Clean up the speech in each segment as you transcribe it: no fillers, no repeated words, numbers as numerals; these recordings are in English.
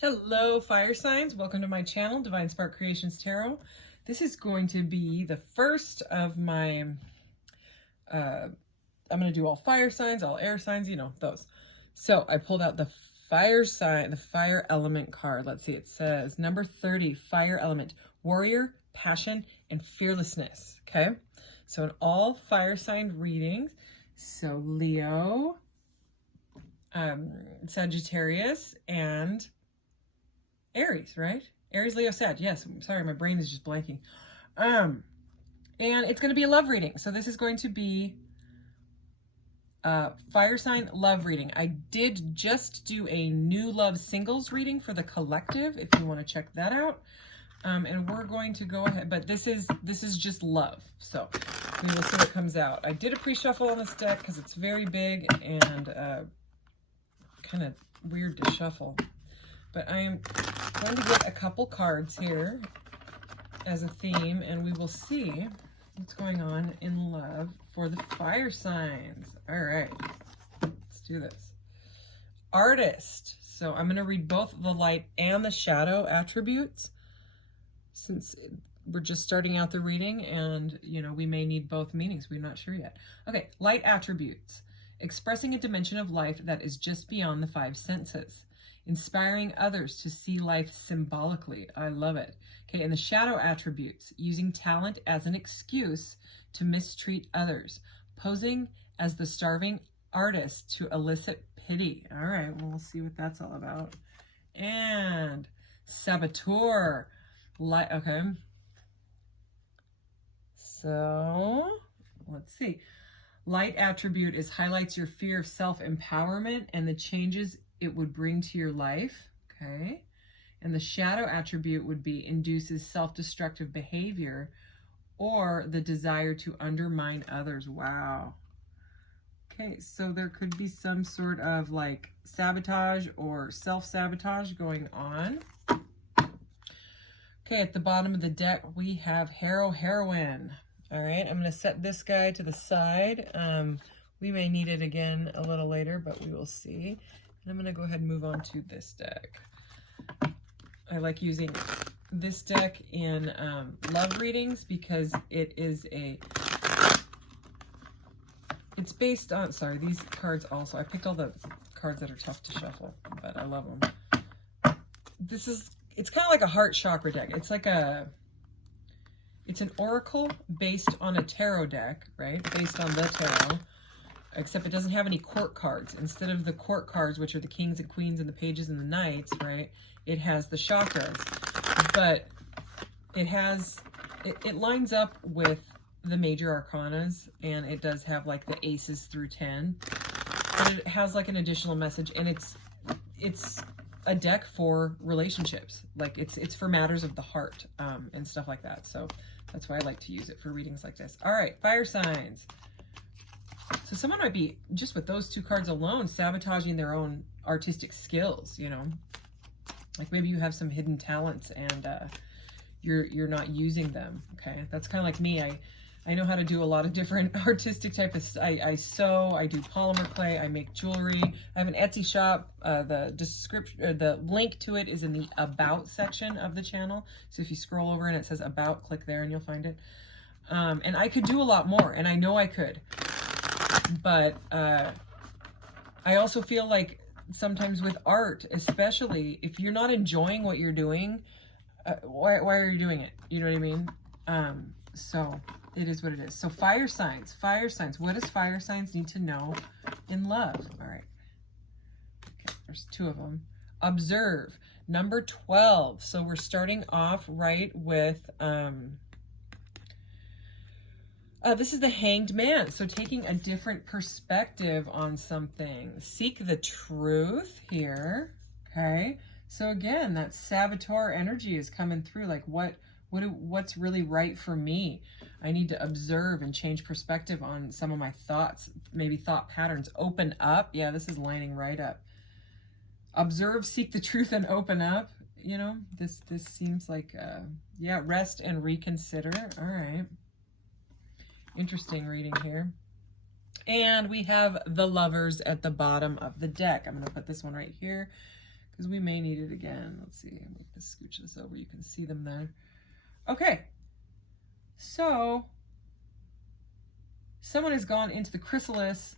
Hello, fire signs. Welcome to my channel, Divine Spark Creations Tarot. This is going to be the first of my, I'm going to do all fire signs, all air signs, you know, those. So I pulled out the fire sign, the fire element card. Let's see, it says number 30, fire element, warrior, passion, and fearlessness. Okay. So in all fire sign readings, so Leo, Sagittarius, and Aries, right? Aries, Leo, Sag. Yes, I'm sorry, my brain is just blanking. And it's going to be a love reading. So this is going to be fire sign love reading. I did just do a new love singles reading for the collective, if you want to check that out. And we're going to go ahead, but this is just love. So we will see what comes out. I did a pre-shuffle on this deck because it's very big and kind of weird to shuffle. But I am going to get a couple cards here as a theme, and we will see what's going on in love for the fire signs. All right, let's do this. Artist. So I'm going to read both the light and the shadow attributes, since we're just starting out the reading, and, you know, we may need both meanings. We're not sure yet. Okay, light attributes. Expressing a dimension of life that is just beyond the five senses. Inspiring others to see life symbolically. I love it. Okay, and the shadow attributes, using talent as an excuse to mistreat others, posing as the starving artist to elicit pity. All right, well, we'll see what that's all about. And Saboteur. Okay. So, let's see. Light attribute is highlights your fear of self-empowerment and the changes it would bring to your life. Okay. And the shadow attribute would be induces self-destructive behavior or the desire to undermine others. Wow. Okay, so there could be some sort of like sabotage or self-sabotage going on. Okay, at the bottom of the deck, we have heroine. All right, I'm going to set this guy to the side. We may need it again a little later, but we will see. And I'm going to go ahead and move on to this deck. I like using this deck in love readings because it is it's based on, sorry, these cards also. I picked all the cards that are tough to shuffle, but I love them. It's kind of like a heart chakra deck. It's like it's an oracle based on a tarot deck, right? Based on the tarot. Except it doesn't have any court cards. Instead of the court cards, which are the kings and queens and the pages and the knights, right? It has the chakras. But it lines up with the major arcanas, and it does have like the aces through 10. But it has like an additional message, and it's a deck for relationships. Like it's for matters of the heart, and stuff like that. So that's why I like to use it for readings like this. All right, fire signs. So someone might be, just with those two cards alone, sabotaging their own artistic skills, you know? Like maybe you have some hidden talents and you're not using them, okay? That's kind of like me. I know how to do a lot of different artistic type of, I sew, I do polymer clay, I make jewelry. I have an Etsy shop. The description, the link to it is in the About section of the channel. So if you scroll over and it says About, click there and you'll find it. And I could do a lot more, and I know I could. But I also feel like sometimes with art, especially if you're not enjoying what you're doing, why are you doing it? You know what I mean? So it is what it is. So fire signs. What does fire signs need to know in love? All right. Okay, there's two of them. Observe. Number 12. So we're starting off right with... this is the Hanged Man. So taking a different perspective on something. Seek the truth here. Okay. So again, that Saboteur energy is coming through. Like what's really right for me? I need to observe and change perspective on some of my thoughts, maybe thought patterns. Open up. Yeah, this is lining right up. Observe, seek the truth, and open up. You know, this seems like, yeah, rest and reconsider. All right. Interesting reading here. And we have the Lovers at the bottom of the deck. I'm going to put this one right here because we may need it again. Let's see. I'm going to scooch this over. You can see them there. Okay. So someone has gone into the chrysalis,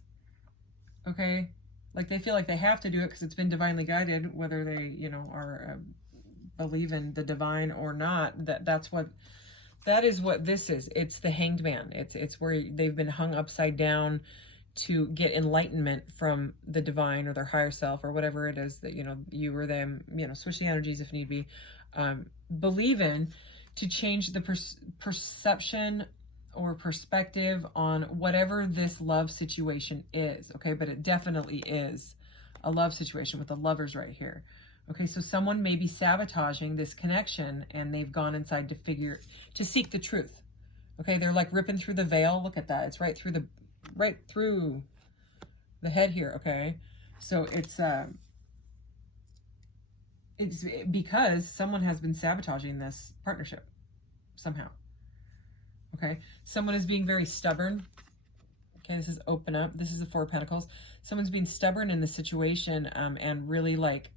okay? Like they feel like they have to do it because it's been divinely guided, whether they, you know, are believe in the divine or not. That is what this is. It's the Hanged Man. It's where they've been hung upside down to get enlightenment from the divine or their higher self or whatever it is that, you know, you or them, you know, switch the energies if need be, believe in, to change the perception or perspective on whatever this love situation is, okay? But it definitely is a love situation with the lovers right here. Okay, so someone may be sabotaging this connection and they've gone inside to seek the truth. Okay, they're like ripping through the veil. Look at that. It's right through the head here, okay? So it's because someone has been sabotaging this partnership somehow. Okay, someone is being very stubborn. Okay, this is open up. This is the Four of Pentacles. Someone's being stubborn in the situation and really like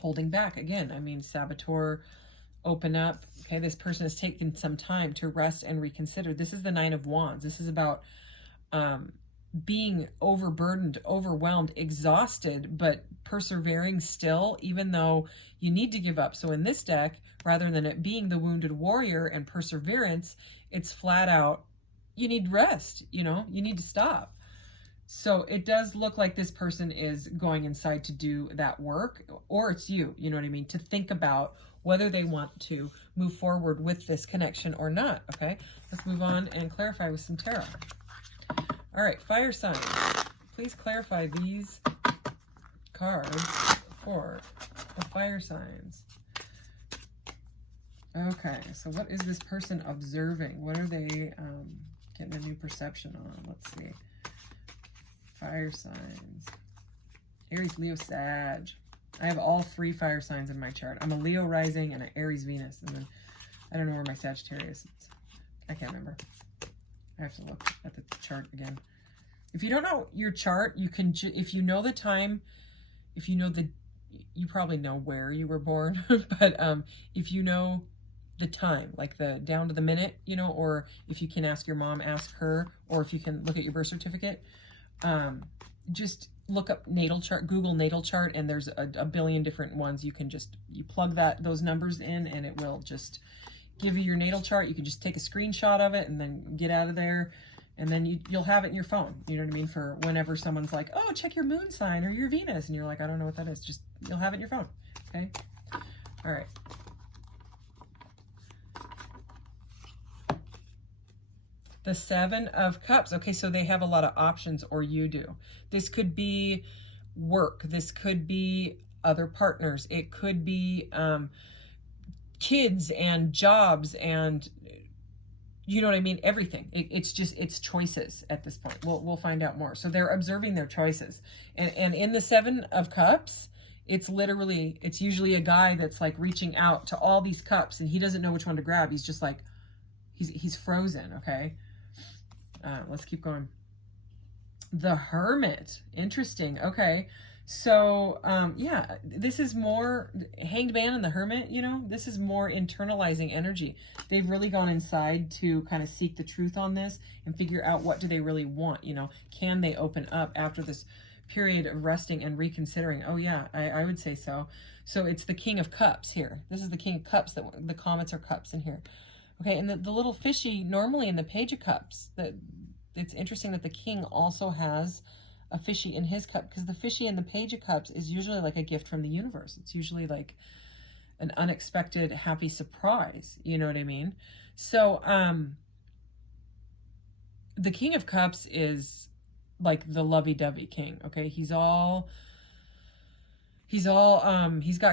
holding back. Again, I mean, Saboteur, open up. Okay, this person has taken some time to rest and reconsider. This is the Nine of Wands. This is about being overburdened, overwhelmed, exhausted, but persevering still, even though you need to give up. So in this deck, rather than it being the wounded warrior and perseverance, it's flat out, you need rest, you know, you need to stop. So it does look like this person is going inside to do that work, or it's you know what I mean, to think about whether they want to move forward with this connection or not, okay? Let's move on and clarify with some tarot. All right, fire signs. Please clarify these cards for the fire signs. Okay, so what is this person observing? What are they getting a new perception on? Let's see. Fire signs. Aries, Leo, Sag. I have all 3 fire signs in my chart. I'm a Leo rising and an Aries Venus. And then I don't know where my Sagittarius is. I can't remember. I have to look at the chart again. If you don't know your chart, you can, if you know the time, if you know you probably know where you were born, but if you know the time, like the down to the minute, you know, or if you can ask your mom, ask her, or if you can look at your birth certificate, just look up natal chart, Google natal chart, and there's a billion different ones. You can just, you plug those numbers in and it will just give you your natal chart. You can just take a screenshot of it and then get out of there. And then you'll have it in your phone. You know what I mean? For whenever someone's like, oh, check your moon sign or your Venus. And you're like, I don't know what that is. Just, you'll have it in your phone. Okay. All right. The Seven of Cups. Okay, so they have a lot of options, or you do. This could be work. This could be other partners. It could be kids and jobs and, you know what I mean? Everything. It's just, it's choices at this point. We'll find out more. So they're observing their choices. And in the Seven of Cups, it's literally, it's usually a guy that's like reaching out to all these cups and he doesn't know which one to grab. He's just like, he's frozen, okay? Let's keep going. The Hermit. Interesting. Okay. So, yeah, this is more Hanged Man and the Hermit, you know, this is more internalizing energy. They've really gone inside to kind of seek the truth on this and figure out what do they really want, you know, can they open up after this period of resting and reconsidering? Oh yeah, I would say so. So it's the King of Cups here. This is the King of Cups, that the comets are cups in here. Okay, and the little fishy, normally in the Page of Cups, it's interesting that the King also has a fishy in his cup, because the fishy in the Page of Cups is usually like a gift from the universe. It's usually like an unexpected happy surprise, you know what I mean? So the King of Cups is like the lovey-dovey king, okay? He's got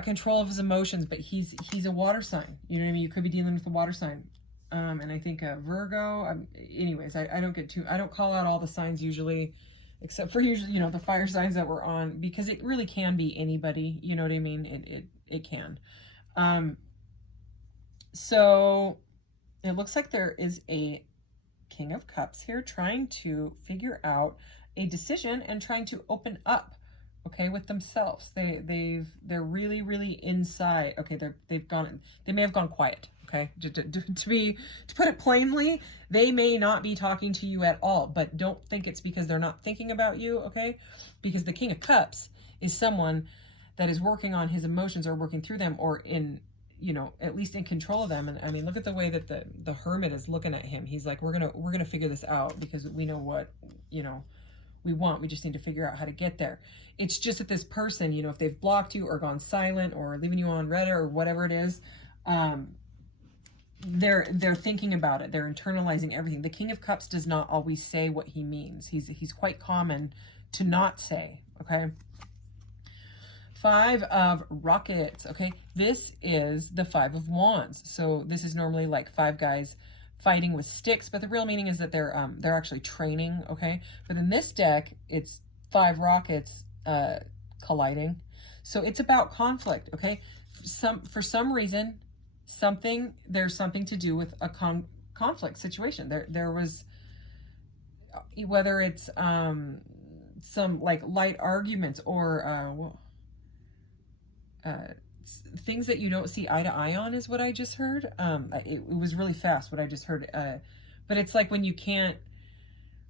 control of his emotions, but he's a water sign, you know what I mean? You could be dealing with a water sign. And I think Virgo, anyways, I don't call out all the signs usually, except for usually, you know, the fire signs that we're on, because it really can be anybody, you know what I mean? It can. So it looks like there is a King of Cups here trying to figure out a decision and trying to open up okay, with themselves. They're really, really inside. Okay, they may have gone quiet. Okay, to put it plainly, they may not be talking to you at all, but don't think it's because they're not thinking about you. Okay, because the King of Cups is someone that is working on his emotions, or working through them, or in, you know, at least in control of them. And I mean, look at the way that the Hermit is looking at him. He's like, we're gonna figure this out, because we know what, you know, we want. We just need to figure out how to get there. It's just that this person, you know, if they've blocked you or gone silent or leaving you on Reddit or whatever it is, they're thinking about it. They're internalizing everything. The King of Cups does not always say what he means. He's quite common to not say. Okay. Five of Rockets. Okay, this is the Five of Wands. So this is normally like five guys fighting with sticks, but the real meaning is that they're actually training. Okay, but in this deck, it's five rockets colliding. So it's about conflict. Okay, for some reason, there's something to do with a conflict situation. There was, whether it's some like light arguments, or things that you don't see eye to eye on, is what I just heard. It was really fast what I just heard, but it's like when you can't,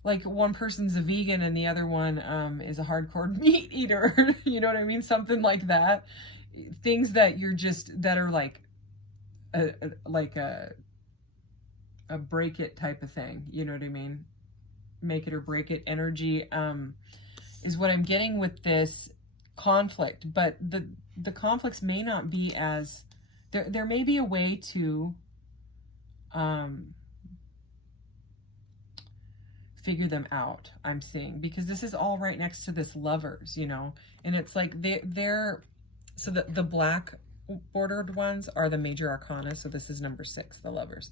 like one person's a vegan and the other one is a hardcore meat eater. You know what I mean? Something like that. Things that that are like a break it type of thing. You know what I mean? Make it or break it energy is what I'm getting with this conflict. But the conflicts may not be as, there may be a way to figure them out, I'm seeing, because this is all right next to this Lovers, you know, and it's like they're so the black bordered ones are the major arcana. So this is number 6, the Lovers.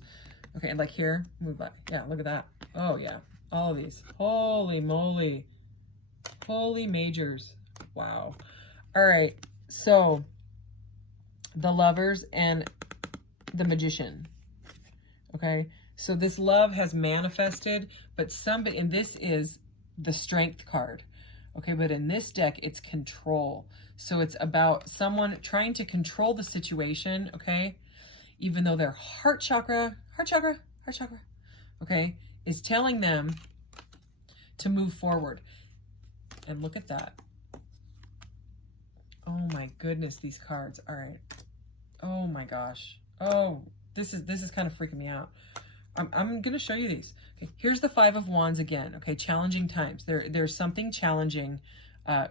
Okay, and like here, move back. Yeah, look at that. Oh yeah, all of these. Holy moly, holy majors. Wow. All right, so the Lovers and the Magician. Okay, so this love has manifested, but somebody, and this is the Strength card. Okay, but in this deck, it's control. So it's about someone trying to control the situation, okay? Even though their heart chakra, okay, is telling them to move forward. And look at that. Oh my goodness, these cards. All right. Oh my gosh. Oh, this is kind of freaking me out. I'm going to show you these. Okay, here's the Five of Wands again. Okay, challenging times. There's something challenging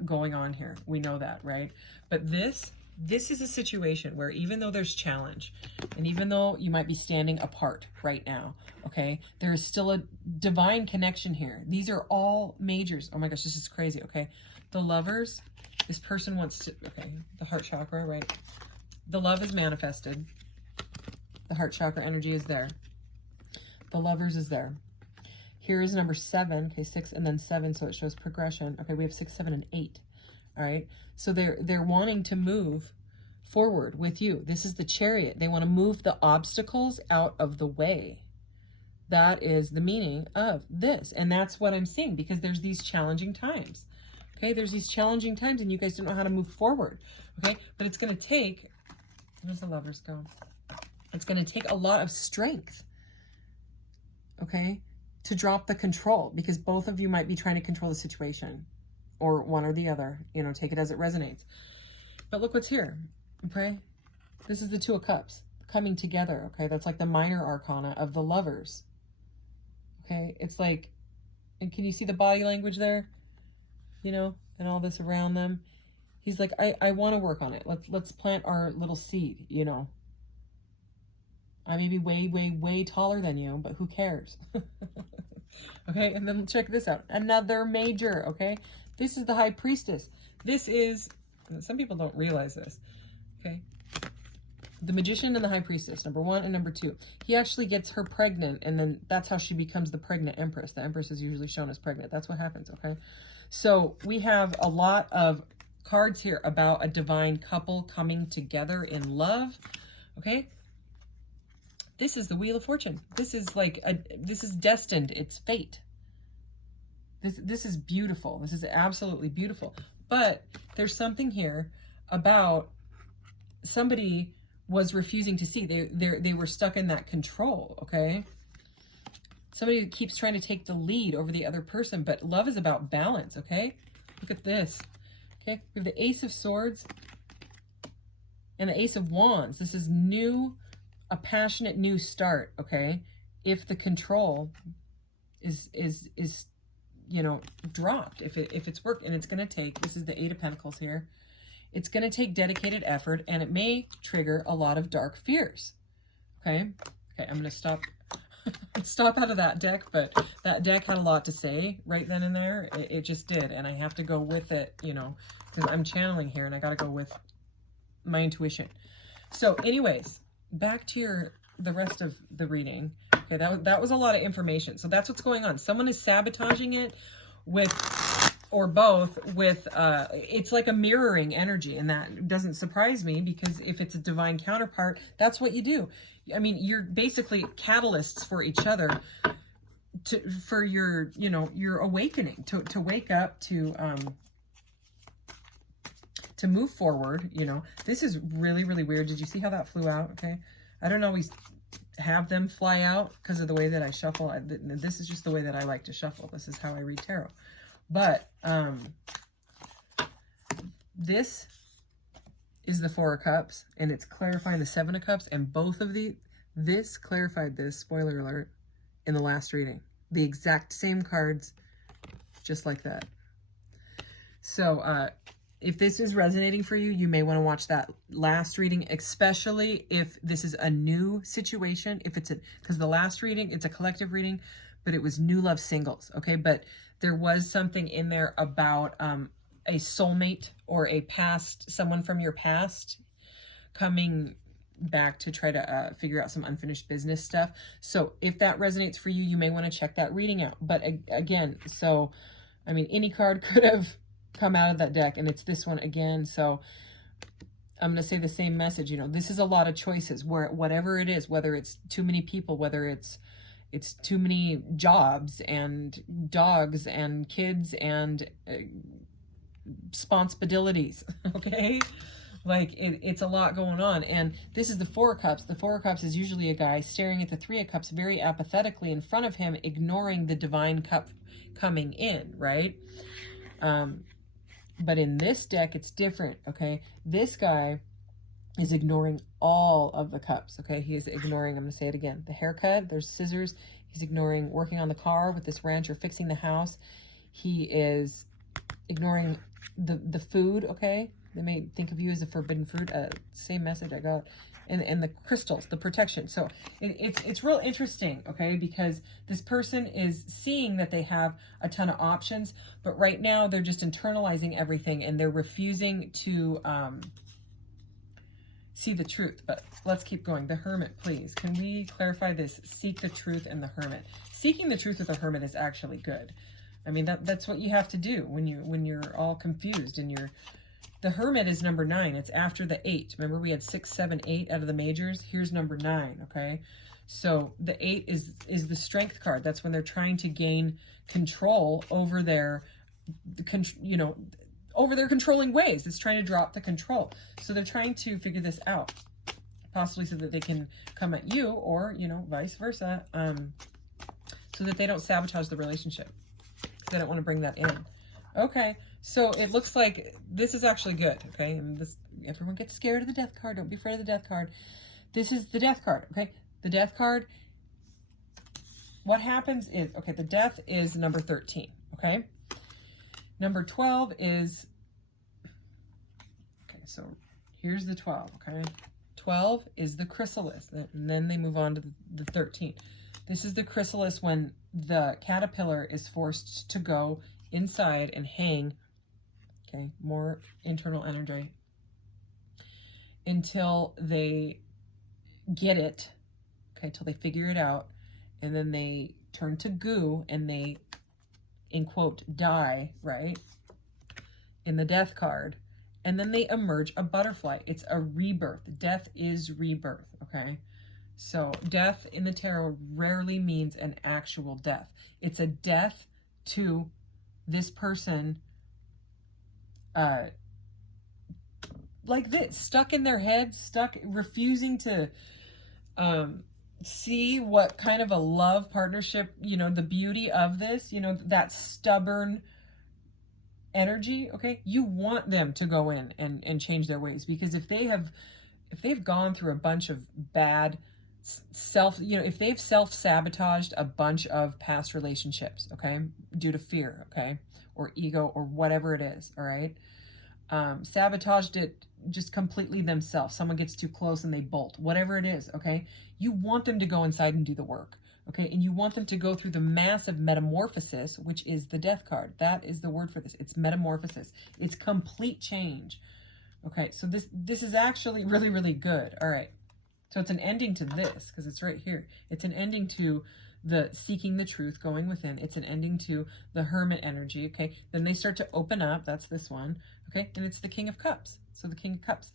going on here. We know that, right? But this is a situation where even though there's challenge, and even though you might be standing apart right now, okay, there is still a divine connection here. These are all majors. Oh my gosh, this is crazy, okay? The Lovers, this person wants to, okay, the heart chakra, right? The love is manifested. The heart chakra energy is there. The Lovers is there. Here is number 7, okay, 6 and then 7, so it shows progression. Okay, we have 6, 7, and 8. All right, so they're wanting to move forward with you. This is the Chariot. They want to move the obstacles out of the way. That is the meaning of this, and that's what I'm seeing, because there's these challenging times. Okay, there's these challenging times, and you guys don't know how to move forward. Okay, but it's going to take, where's the Lovers go? It's going to take a lot of strength, okay, to drop the control, because both of you might be trying to control the situation, or one or the other, you know, take it as it resonates. But look what's here, okay? This is the Two of Cups coming together, okay? That's like the minor arcana of the Lovers, okay? It's like, and can you see the body language there? You know, and all this around them. He's like, I want to work on it. Let's plant our little seed, you know. I may be way, way, way taller than you, but who cares? Okay, and then check this out. Another major, okay? This is the High Priestess. This is, some people don't realize this, okay? The Magician and the High Priestess, number 1 and number 2. He actually gets her pregnant, and then that's how she becomes the pregnant Empress. The Empress is usually shown as pregnant. That's what happens, okay? So we have a lot of cards here about a divine couple coming together in love, okay? This is the Wheel of Fortune. This is like, this is destined. It's fate. This is beautiful. This is absolutely beautiful. But there's something here about somebody was refusing to see. They were stuck in that control, okay? Somebody who keeps trying to take the lead over the other person, but love is about balance, okay? Look at this, okay? We have the Ace of Swords and the Ace of Wands. This is new, a passionate new start, okay? If the control is you know, dropped, if it's worked, and it's going to take, this is the Eight of Pentacles here, it's going to take dedicated effort, and it may trigger a lot of dark fears, okay? Okay, I'm going to stop out of that deck, but that deck had a lot to say right then and there. It just did, and I have to go with it, you know, because I'm channeling here, and I got to go with my intuition. So anyways, back to the rest of the reading. Okay, that was a lot of information. So that's what's going on. Someone is sabotaging it with, or both, with, it's like a mirroring energy, and that doesn't surprise me, because if it's a divine counterpart, that's what you do. I mean, you're basically catalysts for each other, for your, you know, your awakening, to wake up, to move forward, you know. This is really, really weird. Did you see how that flew out? Okay. I don't always have them fly out because of the way that I shuffle. This is just the way that I like to shuffle. This is how I read tarot. But this is the Four of Cups, and it's clarifying the Seven of Cups, and both of this clarified this, spoiler alert, in the last reading. The exact same cards, just like that. So if this is resonating for you, you may want to watch that last reading, especially if this is a new situation. If it's because the last reading, it's a collective reading, but it was new love singles, okay? But there was something in there about a soulmate or a past, someone from your past coming back to try to figure out some unfinished business stuff. So if that resonates for you, you may want to check that reading out. But again, so, I mean, any card could have come out of that deck, and it's this one again. So I'm going to say the same message. You know, this is a lot of choices, where whatever it is, whether it's too many people, whether it's too many jobs and dogs and kids and responsibilities, okay? Like, it's a lot going on. And this is the Four of Cups. The Four of Cups is usually a guy staring at the Three of Cups very apathetically in front of him, ignoring the divine cup coming in, right? But in this deck, it's different, okay? This guy is ignoring all of the cups, okay? He is ignoring, I'm going to say it again, the haircut, there's scissors. He's ignoring working on the car with this ranch or fixing the house. He is ignoring the food, okay? They may think of you as a forbidden fruit. Same message I got. And the crystals, the protection. So it's real interesting, okay? Because this person is seeing that they have a ton of options, but right now they're just internalizing everything, and they're refusing to see the truth. But let's keep going. The Hermit, please. Can we clarify this? Seek the truth and the Hermit. Seeking the truth with the Hermit is actually good. I mean, that's what you have to do when you're all confused and you're... The Hermit is number 9. It's after the 8. Remember, we had 6, 7, 8 out of the majors. Here's number 9, okay? So the 8 is the Strength card. That's when they're trying to gain control over their, you know, over their controlling ways. It's trying to drop the control. So they're trying to figure this out, possibly so that they can come at you, or, you know, vice versa, so that they don't sabotage the relationship, because they don't want to bring that in. Okay. So it looks like this is actually good, okay? And this, everyone gets scared of the Death card. Don't be afraid of the Death card. This is the Death card, okay? The Death card, what happens is, okay, the Death is number 13, okay? Number 12 is, okay, so here's the 12, okay? 12 is the chrysalis, and then they move on to the 13. This is the chrysalis when the caterpillar is forced to go inside and hang. Okay, more internal energy, until they get it, okay, till they figure it out, and then they turn to goo, and they, in quote, die, right, in the Death card, and then they emerge a butterfly. It's a rebirth. Death is rebirth, okay? So death in the tarot rarely means an actual death. It's a death to this person like this, stuck in their head, stuck, refusing to see what kind of a love partnership, you know, the beauty of this, you know, that stubborn energy. Okay, you want them to go in and change their ways, because if they've gone through a bunch of bad you know, if they've self-sabotaged a bunch of past relationships, okay, due to fear, okay, or ego, or whatever it is, all right, sabotaged it just completely themselves, someone gets too close and they bolt, whatever it is, okay, you want them to go inside and do the work, okay, and you want them to go through the massive metamorphosis, which is the death card. That is the word for this. It's metamorphosis. It's complete change. Okay, so this is actually really, really good. All right, so it's an ending to this, because it's right here. It's an ending to the seeking the truth, going within. It's an ending to the hermit energy, okay? Then they start to open up. That's this one, okay? And it's the King of Cups. So the King of Cups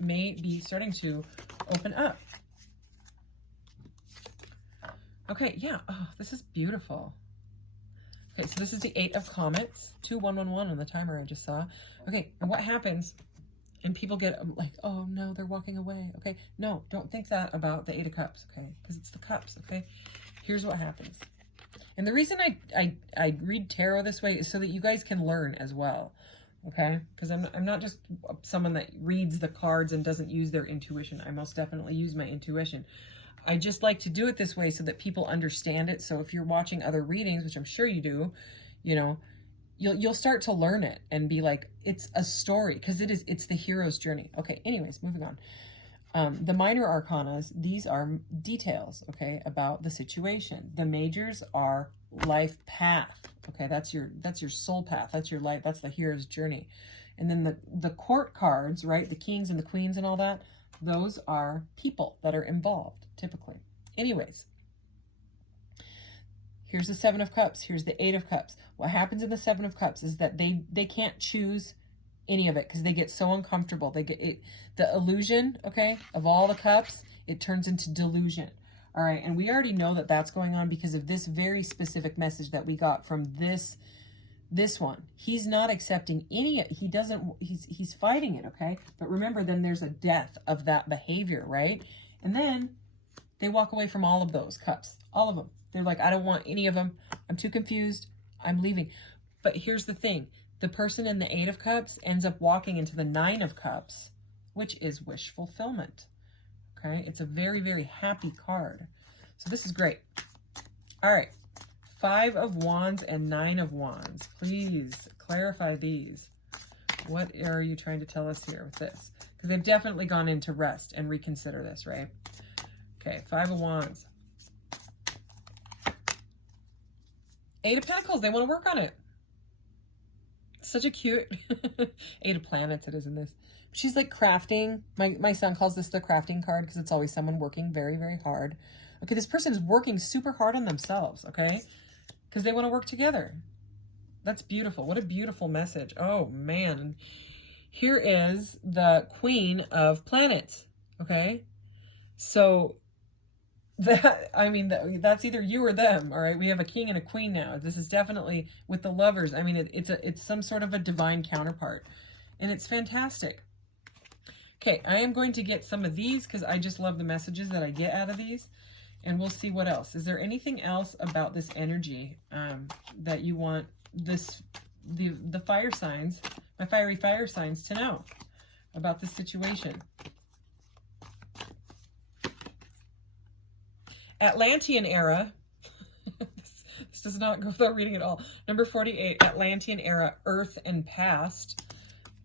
may be starting to open up. Okay, yeah. Oh, this is beautiful. Okay, so this is the 8 of Comets. 2111 on the timer I just saw. Okay, and what happens? And people get like, oh no, they're walking away. Okay, no, don't think that about the 8 of Cups, okay? Because it's the cups, okay? Here's what happens. And the reason I read tarot this way is so that you guys can learn as well, okay? Because I'm not just someone that reads the cards and doesn't use their intuition. I most definitely use my intuition. I just like to do it this way so that people understand it. So if you're watching other readings, which I'm sure you do, you know, you'll start to learn it and be like, it's a story, because it's the hero's journey. Okay, anyways, moving on. The minor arcanas, these are details, okay, about the situation. The majors are life path. Okay, that's your soul path. That's your life. That's the hero's journey. And then the court cards, right? The kings and the queens and all that, those are people that are involved typically. Anyways, here's the 7 of Cups. Here's the 8 of Cups. What happens in the 7 of Cups is that they can't choose any of it, because they get so uncomfortable. They get it, the illusion, okay, of all the cups, it turns into delusion. All right, and we already know that that's going on because of this very specific message that we got from this one. He's not accepting any, he's fighting it, okay? But remember, then there's a death of that behavior, right? And then they walk away from all of those cups, all of them. They're like, I don't want any of them. I'm too confused. I'm leaving. But here's the thing. The person in the 8 of Cups ends up walking into the 9 of Cups, which is wish fulfillment. Okay? It's a very, very happy card. So this is great. All right. 5 of Wands and 9 of Wands. Please clarify these. What are you trying to tell us here with this? Because they've definitely gone into rest and reconsider this, right? Okay, 5 of Wands. 8 of Pentacles, they want to work on it. Such a cute 8 of Planets it is in this. She's like crafting. My son calls this the crafting card because it's always someone working very, very hard. Okay, this person is working super hard on themselves, okay? Because they want to work together. That's beautiful. What a beautiful message. Oh, man. Here is the Queen of Planets, okay? So that, I mean, that's either you or them, all right? We have a king and a queen now. This is definitely with the lovers. I mean, it's some sort of a divine counterpart, and it's fantastic. Okay, I am going to get some of these because I just love the messages that I get out of these, and we'll see what else. Is there anything else about this energy that you want the fire signs, my fiery fire signs, to know about this situation? Atlantean era. This does not go without reading at all. Number 48, Atlantean era, Earth and Past.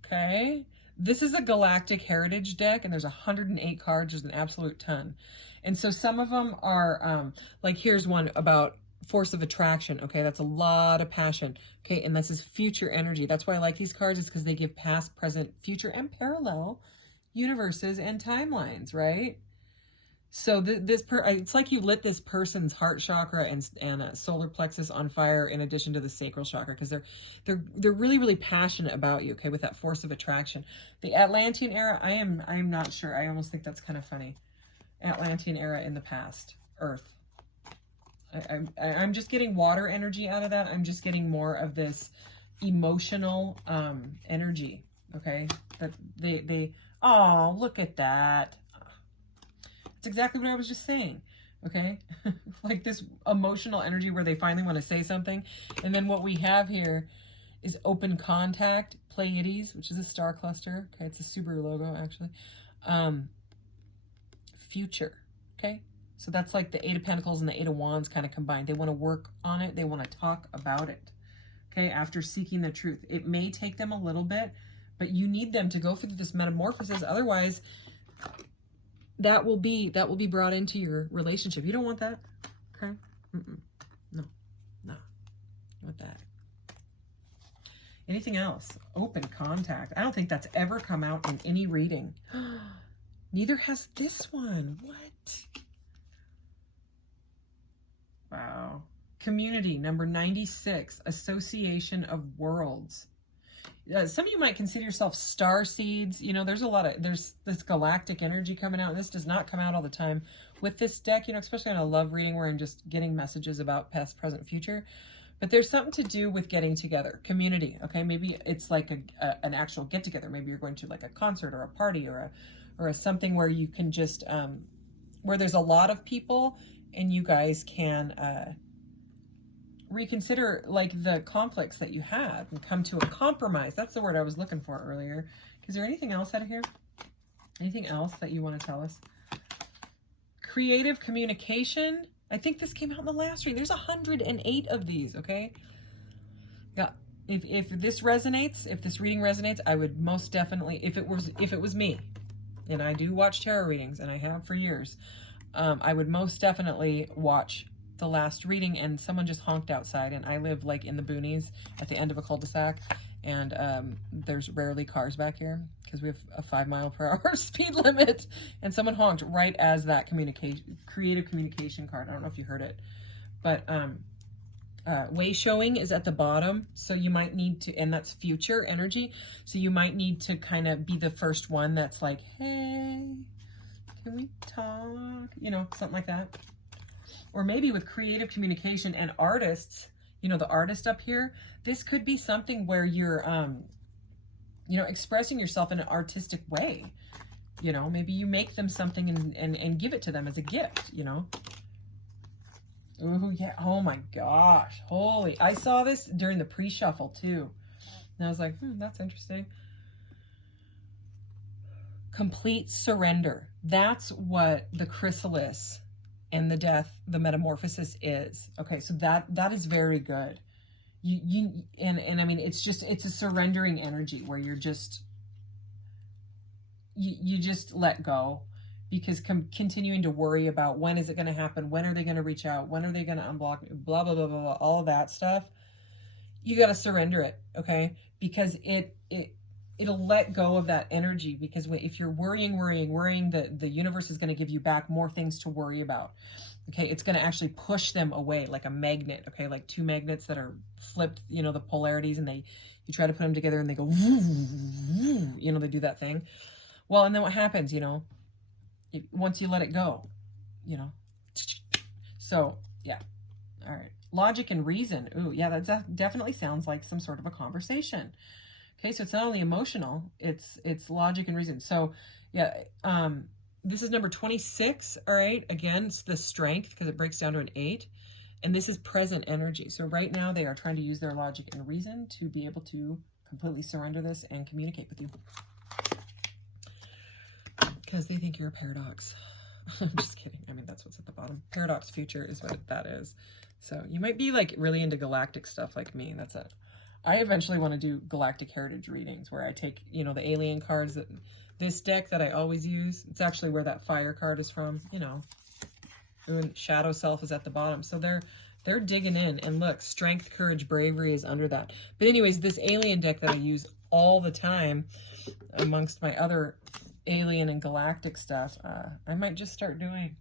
Okay. This is a galactic heritage deck, and there's 108 cards. There's an absolute ton. And so some of them are, like here's one about force of attraction. Okay, that's a lot of passion. Okay, and this is future energy. That's why I like these cards, is because they give past, present, future, and parallel universes and timelines, right? So it's like you lit this person's heart chakra and solar plexus on fire, in addition to the sacral chakra, because they're really, really passionate about you. Okay, with that force of attraction. The Atlantean era, I am not sure. I almost think that's kind of funny. Atlantean era in the past, Earth. I'm just getting water energy out of that. I'm just getting more of this emotional energy, okay? That oh, look at that. It's exactly what I was just saying, okay? Like this emotional energy where they finally want to say something. And then what we have here is open contact, Pleiades, which is a star cluster. Okay, it's a Subaru logo, actually. Future, okay? So that's like the Eight of Pentacles and the Eight of Wands kind of combined. They want to work on it. They want to talk about it, okay, after seeking the truth. It may take them a little bit, but you need them to go through this metamorphosis. Otherwise, that will be brought into your relationship. You don't want that, okay? No, with that. Anything else? Open contact. I don't think that's ever come out in any reading. Neither has this one. What? Wow. Community, number 96, Association of Worlds. Some of you might consider yourself star seeds. You know, there's this galactic energy coming out. This does not come out all the time with this deck, you know, especially on a love reading where I'm just getting messages about past, present, future. But there's something to do with getting together, community, okay? Maybe it's like an actual get-together. Maybe you're going to like a concert or a party or a something where you can just, where there's a lot of people and you guys can reconsider like the conflicts that you had and come to a compromise. That's the word I was looking for earlier. Is there anything else out of here? Anything else that you want to tell us? Creative communication. I think this came out in the last reading. There's 108 of these, okay? Yeah. If this resonates, if this reading resonates, I would most definitely, if it was me, and I do watch tarot readings, and I have for years, I would most definitely watch the last reading. And someone just honked outside, and I live like in the boonies at the end of a cul-de-sac, and there's rarely cars back here because we have a 5-mile-per-hour speed limit, and someone honked right as that creative communication card. I don't know if you heard it, but way showing is at the bottom, so you might need to, and that's future energy, so you might need to kind of be the first one that's like, hey, can we talk, you know, something like that. Or maybe with creative communication and artists, you know, the artist up here, this could be something where you're you know, expressing yourself in an artistic way. You know, maybe you make them something and give it to them as a gift, you know. Ooh, yeah. Oh my gosh. Holy. I saw this during the pre-shuffle too. And I was like, that's interesting. Complete surrender. That's what the chrysalis and the death, the metamorphosis is. Okay, so that is very good. And I mean, it's a surrendering energy where you're just, you just let go, because continuing to worry about when is it going to happen, when are they going to reach out, when are they going to unblock, blah, blah, blah, blah, blah, all of that stuff, you got to surrender it, okay? Because it'll let go of that energy, because if you're worrying, the universe is going to give you back more things to worry about. Okay, it's going to actually push them away like a magnet, okay? Like two magnets that are flipped, you know, the polarities, and you try to put them together and they go, you know, they do that thing. Well, and then what happens, you know, once you let it go, you know. So, yeah. All right. Logic and reason. Ooh, yeah, that definitely sounds like some sort of a conversation. Okay, so it's not only emotional, it's logic and reason. So, yeah, this is number 26, all right? Again, it's the strength, because it breaks down to an 8. And this is present energy. So right now they are trying to use their logic and reason to be able to completely surrender this and communicate with you. Because they think you're a paradox. I'm just kidding. I mean, that's what's at the bottom. Paradox future is what that is. So you might be like really into galactic stuff like me. That's it. I eventually want to do galactic heritage readings where I take, you know, the alien cards that this deck that I always use. It's actually where that fire card is from, you know. And shadow self is at the bottom. So they're digging in, and look, strength, courage, bravery is under that. But anyways, this alien deck that I use all the time amongst my other alien and galactic stuff, I might just start doing,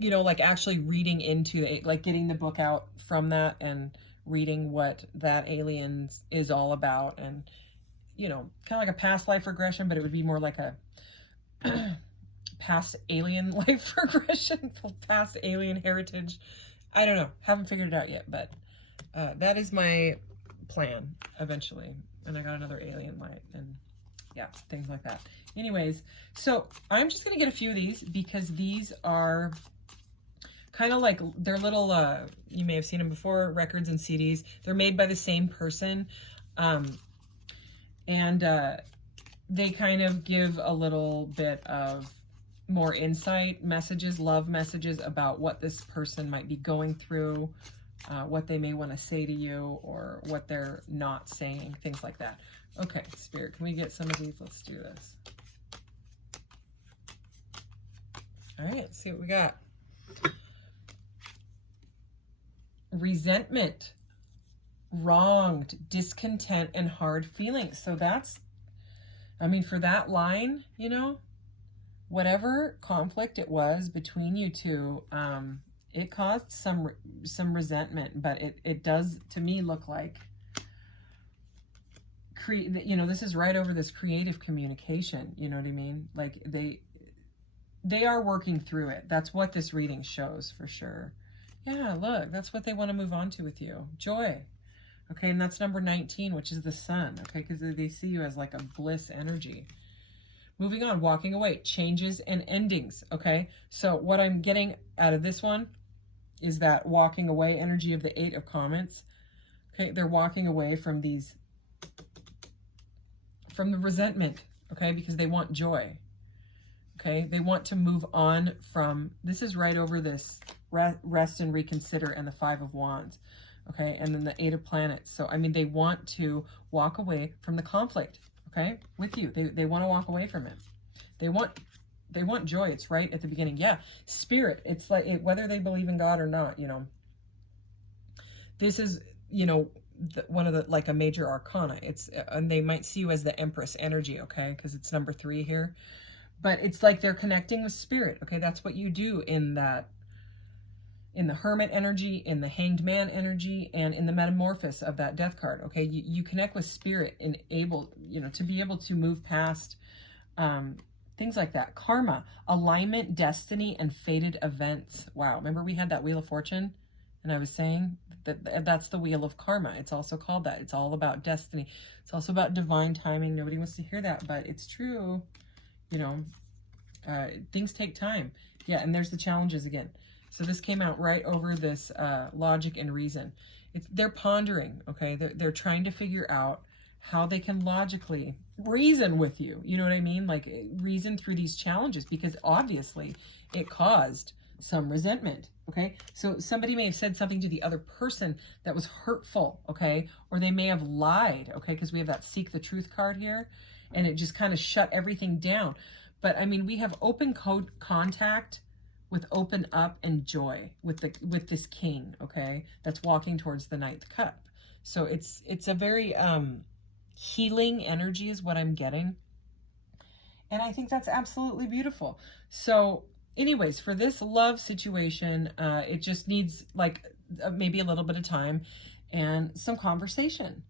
you know, like actually reading into it, like getting the book out from that and reading what that alien is all about, and, you know, kind of like a past life regression, but it would be more like a past alien life regression, past alien heritage. I don't know. Haven't figured it out yet, but that is my plan eventually. And I got another alien light and yeah, things like that. Anyways, so I'm just going to get a few of these because these are kind of like, they're little, you may have seen them before, records and CDs. They're made by the same person. They kind of give a little bit of more insight messages, love messages about what this person might be going through, what they may want to say to you or what they're not saying, things like that. Okay, Spirit, can we get some of these? Let's do this. All right, let's see what we got. Resentment, wronged, discontent, and hard feelings. So that's, I mean, for that line, you know, whatever conflict it was between you two, it caused some resentment, but it does, to me, look like, you know, this is right over this creative communication, you know what I mean? Like, they are working through it. That's what this reading shows for sure. Yeah, look, that's what they want to move on to with you. Joy. Okay, and that's number 19, which is the sun. Okay, because they see you as like a bliss energy. Moving on, walking away, changes and endings. Okay, so what I'm getting out of this one is that walking away energy of the 8 of Comets. Okay, they're walking away from these, from the resentment, okay, because they want joy. Okay, they want to move on from, this is right over this rest and reconsider and the 5 of Wands. Okay, and then the 8 of Planets. So, I mean, they want to walk away from the conflict, okay, with you. They want to walk away from it. They want joy. It's right at the beginning. Yeah, Spirit. It's like, whether they believe in God or not, you know, this is, you know, one of the, like a major arcana. It's, and they might see you as the Empress energy, okay, because it's number 3 here. But it's like they're connecting with Spirit, okay? That's what you do in that, in the Hermit energy, in the Hanged Man energy, and in the Metamorphosis of that Death card, okay? You connect with Spirit and able, you know, to be able to move past things like that. Karma, alignment, destiny, and fated events. Wow, remember we had that Wheel of Fortune? And I was saying that that's the Wheel of Karma. It's also called that. It's all about destiny. It's also about divine timing. Nobody wants to hear that, but it's true. You know, things take time. Yeah, and there's the challenges again. So this came out right over this logic and reason. They're pondering, okay? They're trying to figure out how they can logically reason with you. You know what I mean? Like, reason through these challenges, because obviously it caused some resentment, okay? So somebody may have said something to the other person that was hurtful, okay? Or they may have lied, okay? Because we have that Seek the Truth card here, and it just kind of shut everything down. But I mean, we have open contact with open up and joy with this king, okay, that's walking towards the 9th cup. So it's a very healing energy is what I'm getting, and I think that's absolutely beautiful. So anyways, for this love situation, it just needs like maybe a little bit of time and some conversation.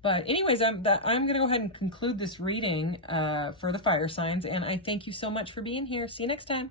But anyways, I'm going to go ahead and conclude this reading for the fire signs, and I thank you so much for being here. See you next time.